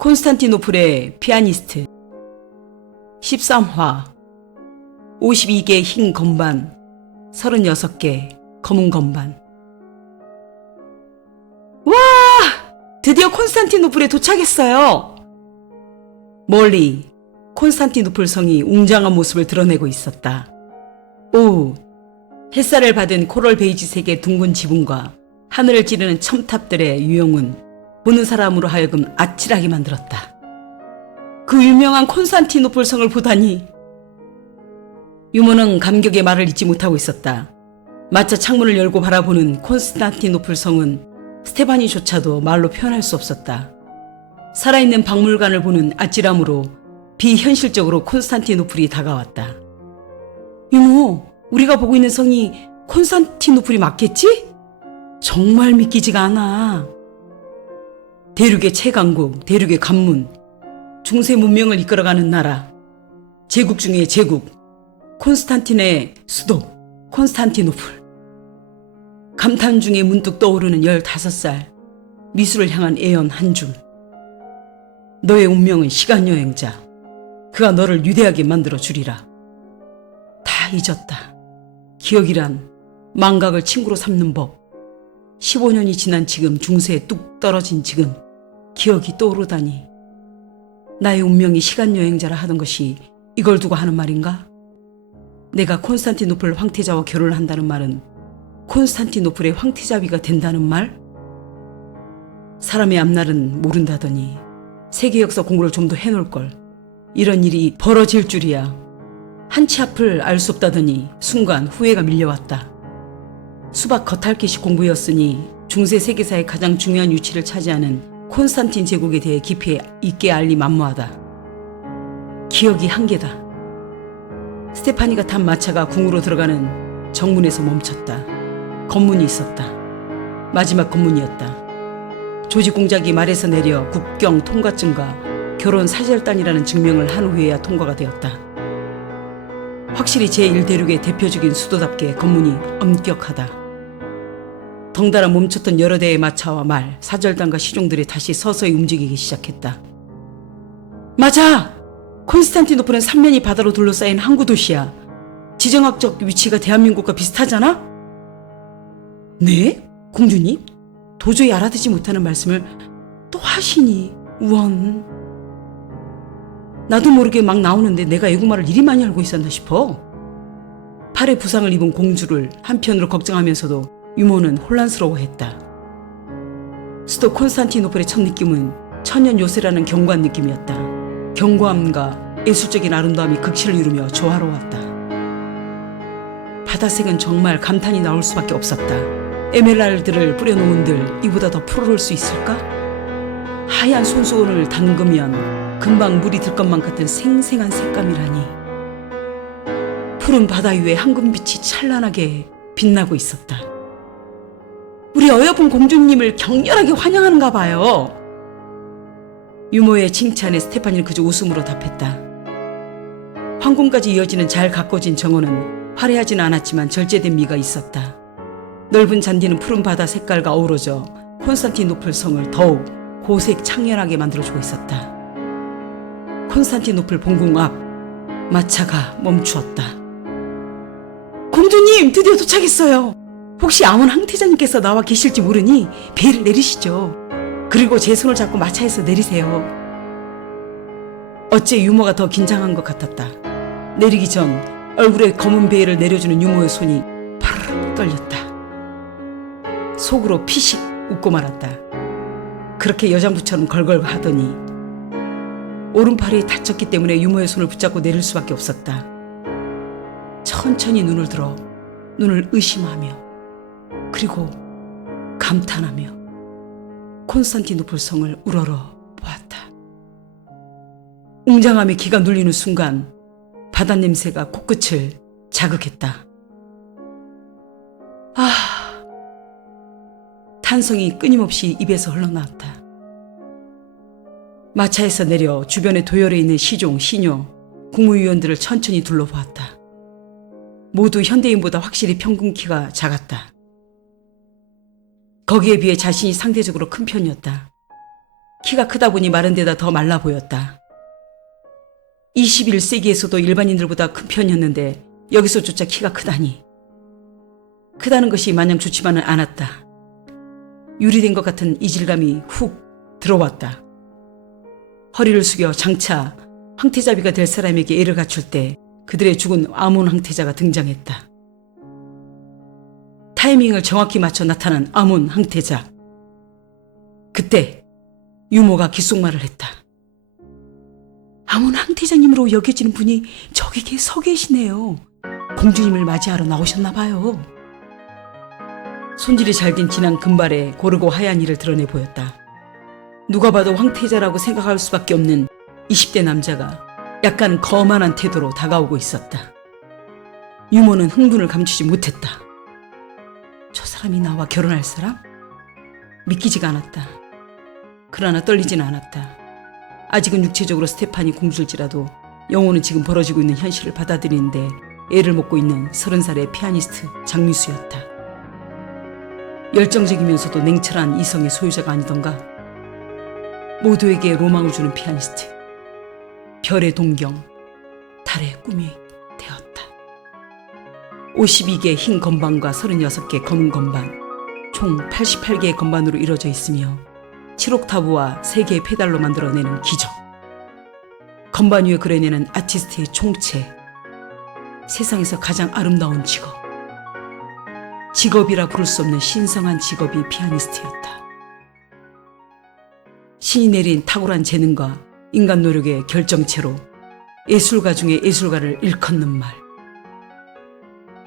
콘스탄티노플의 피아니스트 13화 52개 흰 건반 36개 검은 건반. 와! 드디어 콘스탄티노플에 도착했어요. 멀리 콘스탄티노플 성이 웅장한 모습을 드러내고 있었다. 오후 햇살을 받은 코럴 베이지색의 둥근 지붕과 하늘을 찌르는 첨탑들의 유형은 보는 사람으로 하여금 아찔하게 만들었다. 그 유명한 콘스탄티노플 성을 보다니. 유모는 감격의 말을 잇지 못하고 있었다. 마차 창문을 열고 바라보는 콘스탄티노플 성은 스테파니조차도 말로 표현할 수 없었다. 살아있는 박물관을 보는 아찔함으로 비현실적으로 콘스탄티노플이 다가왔다. 유모, 우리가 보고 있는 성이 콘스탄티노플이 맞겠지? 정말 믿기지가 않아. 대륙의 최강국, 대륙의 관문, 중세 문명을 이끌어가는 나라, 제국 중의 제국, 콘스탄틴의 수도, 콘스탄티노플. 감탄 중에 문득 떠오르는 15살, 미술을 향한 애연 한 줄. 너의 운명은 시간여행자. 그가 너를 위대하게 만들어 주리라. 다 잊었다. 기억이란 망각을 친구로 삼는 법. 15년이 지난 지금, 중세에 뚝 떨어진 지금 기억이 떠오르다니. 나의 운명이 시간여행자라 하던 것이 이걸 두고 하는 말인가? 내가 콘스탄티노플 황태자와 결혼을 한다는 말은 콘스탄티노플의 황태자비가 된다는 말? 사람의 앞날은 모른다더니 세계 역사 공부를 좀 더 해놓을걸. 이런 일이 벌어질 줄이야. 한치 앞을 알 수 없다더니 순간 후회가 밀려왔다. 수박 겉핥기식 공부였으니 중세 세계사의 가장 중요한 위치를 차지하는 콘스탄틴 제국에 대해 깊이 있게 알리 만무하다. 기억이 한계다. 스테파니가 탄 마차가 궁으로 들어가는 정문에서 멈췄다. 검문이 있었다. 마지막 검문이었다. 조직 공작이 말에서 내려 국경 통과증과 결혼 사절단이라는 증명을 한 후에야 통과가 되었다. 확실히 제1대륙의 대표적인 수도답게 검문이 엄격하다. 덩달아 멈췄던 여러 대의 마차와 말, 사절단과 시종들이 다시 서서히 움직이기 시작했다. 맞아! 콘스탄티노플은 삼면이 바다로 둘러싸인 항구 도시야. 지정학적 위치가 대한민국과 비슷하잖아? 네? 공주님? 도저히 알아듣지 못하는 말씀을 또 하시니, 우원. 나도 모르게 막 나오는데 내가 애국말을 이리 많이 알고 있었나 싶어. 팔에 부상을 입은 공주를 한편으로 걱정하면서도 유모는 혼란스러워했다. 수도 콘스탄티노플의 첫 느낌은 천연 요새라는 견고한 느낌이었다. 견고함과 예술적인 아름다움이 극치를 이루며 조화로웠다. 바다색은 정말 감탄이 나올 수밖에 없었다. 에메랄드를 뿌려놓은들 이보다 더 푸르를 수 있을까? 하얀 손수건을 담그면 금방 물이 들 것만 같은 생생한 색감이라니. 푸른 바다 위에 황금빛이 찬란하게 빛나고 있었다. 우리 어여쁜 공주님을 격렬하게 환영하는가 봐요. 유모의 칭찬에 스테파니는 그저 웃음으로 답했다. 황궁까지 이어지는 잘 가꿔진 정원은 화려하진 않았지만 절제된 미가 있었다. 넓은 잔디는 푸른 바다 색깔과 어우러져 콘스탄티노플 성을 더욱 고색 창연하게 만들어주고 있었다. 콘스탄티노플 본궁 앞 마차가 멈추었다. 공주님, 드디어 도착했어요. 혹시 아몬 황태자님께서 나와 계실지 모르니 배를 내리시죠. 그리고 제 손을 잡고 마차에서 내리세요. 어째 유모가 더 긴장한 것 같았다. 내리기 전 얼굴에 검은 베일을 내려주는 유모의 손이 파르르 떨렸다. 속으로 피식 웃고 말았다. 그렇게 여장부처럼 걸걸하더니 오른팔이 다쳤기 때문에 유모의 손을 붙잡고 내릴 수밖에 없었다. 천천히 눈을 들어 눈을 의심하며 그리고 감탄하며 콘스탄티노플 성을 우러러 보았다. 웅장함에 기가 눌리는 순간 바다 냄새가 코끝을 자극했다. 아, 탄성이 끊임없이 입에서 흘러나왔다. 마차에서 내려 주변에 도열해 있는 시종, 시녀, 국무위원들을 천천히 둘러보았다. 모두 현대인보다 확실히 평균 키가 작았다. 거기에 비해 자신이 상대적으로 큰 편이었다. 키가 크다 보니 마른 데다 더 말라 보였다. 21세기에서도 일반인들보다 큰 편이었는데 여기서조차 키가 크다니. 크다는 것이 마냥 좋지만은 않았다. 유리된 것 같은 이질감이 훅 들어왔다. 허리를 숙여 장차 황태자비가 될 사람에게 애를 갖출 때 그들의 죽은 아몬 황태자가 등장했다. 타이밍을 정확히 맞춰 나타난 아몬 황태자. 그때 유모가 귓속말을 했다. 아몬 황태자님으로 여겨지는 분이 저기 서 계시네요. 공주님을 맞이하러 나오셨나 봐요. 손질이 잘 된 진한 금발에 고르고 하얀 이를 드러내 보였다. 누가 봐도 황태자라고 생각할 수밖에 없는 20대 남자가 약간 거만한 태도로 다가오고 있었다. 유모는 흥분을 감추지 못했다. 저 사람이 나와 결혼할 사람? 믿기지가 않았다. 그러나 떨리지는 않았다. 아직은 육체적으로 스테판이 공주일지라도 영혼은 지금 벌어지고 있는 현실을 받아들이는데 애를 먹고 있는 30살의 피아니스트 장미수였다. 열정적이면서도 냉철한 이성의 소유자가 아니던가. 모두에게 로망을 주는 피아니스트. 별의 동경, 달의 꿈이 되었다. 52개 흰 건반과 36개 검은 건반, 총 88개의 건반으로 이루어져 있으며 7옥타브와 3개의 페달로 만들어내는 기적. 건반 위에 그려내는 아티스트의 총체. 세상에서 가장 아름다운 직업. 직업이라 부를 수 없는 신성한 직업이 피아니스트였다. 신이 내린 탁월한 재능과 인간 노력의 결정체로 예술가 중에 예술가를 일컫는 말.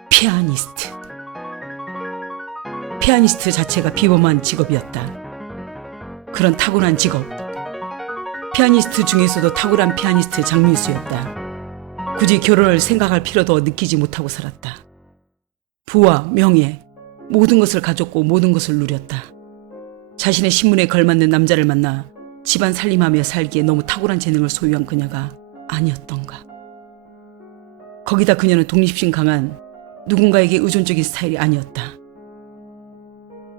피아니스트. 피아니스트 자체가 비범한 직업이었다. 그런 타고난 직업. 피아니스트 중에서도 탁월한 피아니스트 장미수였다. 굳이 결혼을 생각할 필요도 느끼지 못하고 살았다. 부와 명예, 모든 것을 가졌고 모든 것을 누렸다. 자신의 신분에 걸맞는 남자를 만나 집안 살림하며 살기에 너무 탁월한 재능을 소유한 그녀가 아니었던가. 거기다 그녀는 독립심 강한 누군가에게 의존적인 스타일이 아니었다.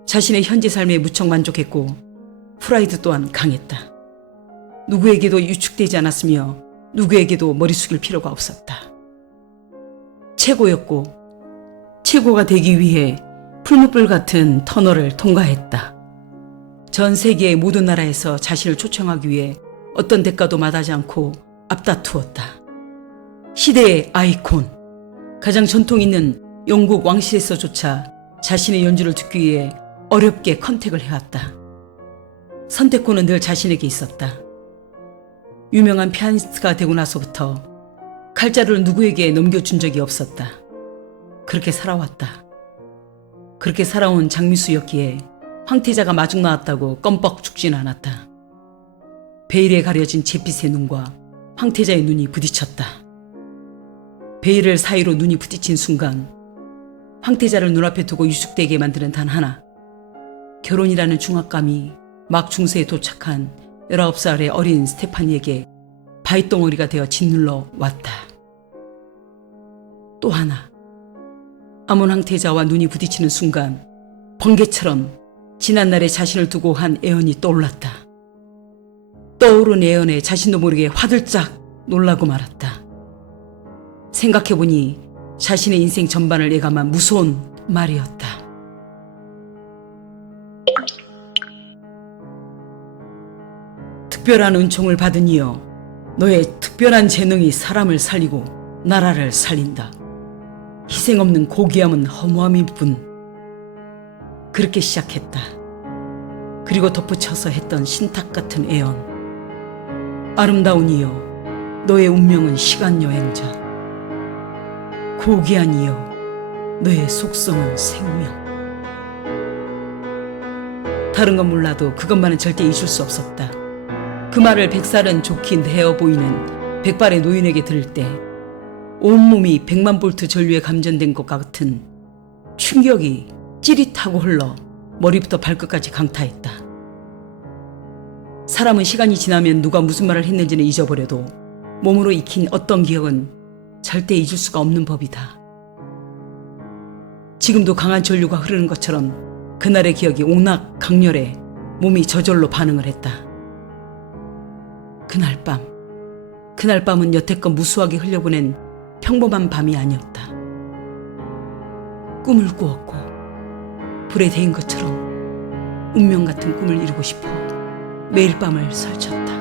자신의 현재 삶에 무척 만족했고 프라이드 또한 강했다. 누구에게도 유축되지 않았으며 누구에게도 머리 숙일 필요가 없었다. 최고였고 최고가 되기 위해 풀무불 같은 터널을 통과했다. 전 세계의 모든 나라에서 자신을 초청하기 위해 어떤 대가도 마다하지 않고 앞다투었다. 시대의 아이콘, 가장 전통 있는 영국 왕실에서조차 자신의 연주를 듣기 위해 어렵게 컨택을 해왔다. 선택권은 늘 자신에게 있었다. 유명한 피아니스트가 되고 나서부터 칼자루를 누구에게 넘겨준 적이 없었다. 그렇게 살아왔다. 그렇게 살아온 장미수였기에 황태자가 마중 나왔다고 껌뻑 죽진 않았다. 베일에 가려진 잿빛의 눈과 황태자의 눈이 부딪혔다. 베일을 사이로 눈이 부딪힌 순간 황태자를 눈앞에 두고 유축되게 만드는 단 하나, 결혼이라는 중압감이 막 중세에 도착한 19살의 어린 스테파니에게 바위덩어리가 되어 짓눌러 왔다. 또 하나, 아몬 황태자와 눈이 부딪히는 순간 번개처럼 지난날의 자신을 두고 한 애언이 떠올랐다. 떠오른 애언에 자신도 모르게 화들짝 놀라고 말았다. 생각해보니 자신의 인생 전반을 예감한 무서운 말이었다. 특별한 은총을 받은 이여, 너의 특별한 재능이 사람을 살리고 나라를 살린다. 희생 없는 고귀함은 허무함일 뿐. 그렇게 시작했다. 그리고 덧붙여서 했던 신탁 같은 애언. 아름다운 이여, 너의 운명은 시간 여행자. 고귀한 이여, 너의 속성은 생명. 다른 건 몰라도 그것만은 절대 잊을 수 없었다. 그 말을 100살은 좋긴 되어 보이는 백발의 노인에게 들을 때 온몸이 100만 볼트 전류에 감전된 것 같은 충격이 찌릿하고 흘러 머리부터 발끝까지 강타했다. 사람은 시간이 지나면 누가 무슨 말을 했는지는 잊어버려도 몸으로 익힌 어떤 기억은 절대 잊을 수가 없는 법이다. 지금도 강한 전류가 흐르는 것처럼 그날의 기억이 옥낙 강렬해 몸이 저절로 반응을 했다. 그날 밤은 여태껏 무수하게 흘려보낸 평범한 밤이 아니었다. 꿈을 꾸었고 불에 데인 것처럼 운명 같은 꿈을 이루고 싶어 매일 밤을 설쳤다.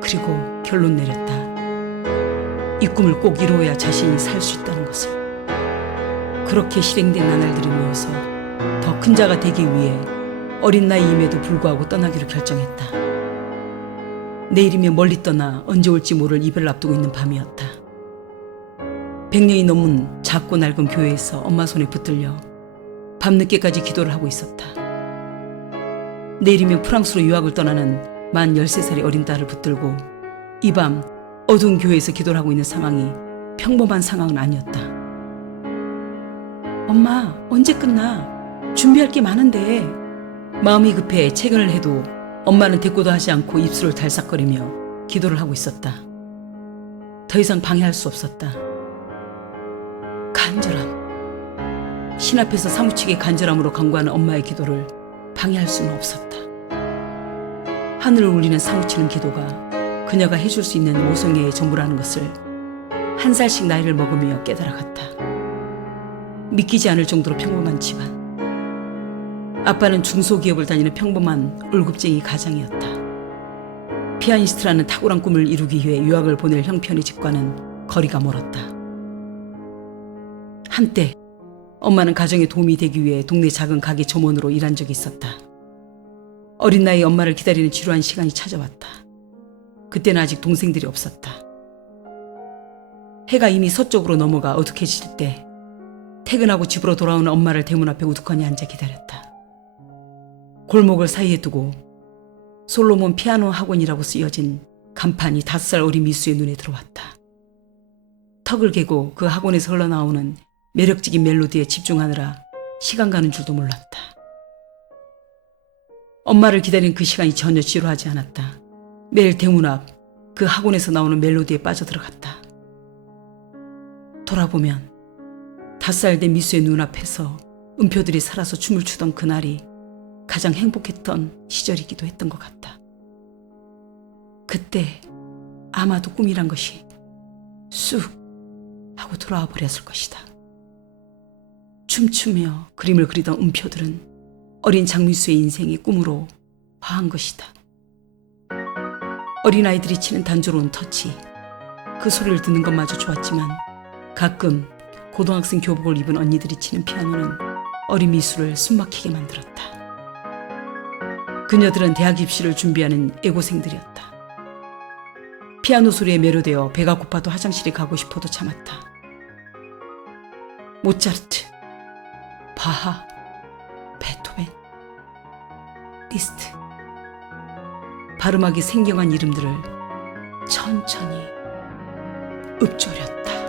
그리고 결론 내렸다. 이 꿈을 꼭 이루어야 자신이 살 수 있다는 것을. 그렇게 실행된 나날들이 모여서 더 큰 자가 되기 위해 어린 나이임에도 불구하고 떠나기로 결정했다. 내일이면 멀리 떠나 언제 올지 모를 이별을 앞두고 있는 밤이었다. 100년이 넘은 작고 낡은 교회에서 엄마 손에 붙들려 밤늦게까지 기도를 하고 있었다. 내일이면 프랑스로 유학을 떠나는 만 13살의 어린 딸을 붙들고 이 밤 어두운 교회에서 기도를 하고 있는 상황이 평범한 상황은 아니었다. 엄마, 언제 끝나? 준비할 게 많은데. 마음이 급해 채근을 해도 엄마는 대꾸도 하지 않고 입술을 달싹거리며 기도를 하고 있었다. 더 이상 방해할 수 없었다. 간절함. 신 앞에서 사무치게 간절함으로 간구하는 엄마의 기도를 방해할 수는 없었다. 하늘을 울리는 사무치는 기도가 그녀가 해줄 수 있는 모성애의 전부라는 것을 한 살씩 나이를 먹으며 깨달아갔다. 믿기지 않을 정도로 평범한 집안. 아빠는 중소기업을 다니는 평범한 월급쟁이 가장이었다. 피아니스트라는 탁월한 꿈을 이루기 위해 유학을 보낼 형편의 집과는 거리가 멀었다. 한때 엄마는 가정에 도움이 되기 위해 동네 작은 가게 점원으로 일한 적이 있었다. 어린 나이 엄마를 기다리는 지루한 시간이 찾아왔다. 그때는 아직 동생들이 없었다. 해가 이미 서쪽으로 넘어가 어둑해질 때 퇴근하고 집으로 돌아오는 엄마를 대문 앞에 우두커니 앉아 기다렸다. 골목을 사이에 두고 솔로몬 피아노 학원이라고 쓰여진 간판이 5살 어린 미수의 눈에 들어왔다. 턱을 개고 그 학원에서 흘러나오는 매력적인 멜로디에 집중하느라 시간 가는 줄도 몰랐다. 엄마를 기다린 그 시간이 전혀 지루하지 않았다. 매일 대문 앞 그 학원에서 나오는 멜로디에 빠져들어갔다. 돌아보면 5살 된 미수의 눈앞에서 음표들이 살아서 춤을 추던 그날이 가장 행복했던 시절이기도 했던 것 같다. 그때 아마도 꿈이란 것이 쑥 하고 돌아와 버렸을 것이다. 춤추며 그림을 그리던 음표들은 어린 장미수의 인생이 꿈으로 화한 것이다. 어린아이들이 치는 단조로운 터치, 그 소리를 듣는 것마저 좋았지만 가끔 고등학생 교복을 입은 언니들이 치는 피아노는 어린 미수를 숨막히게 만들었다. 그녀들은 대학 입시를 준비하는 애고생들이었다. 피아노 소리에 매료되어 배가 고파도 화장실에 가고 싶어도 참았다. 모차르트, 바하, 베토벤, 리스트. 발음하기 생경한 이름들을 천천히 읊조렸다.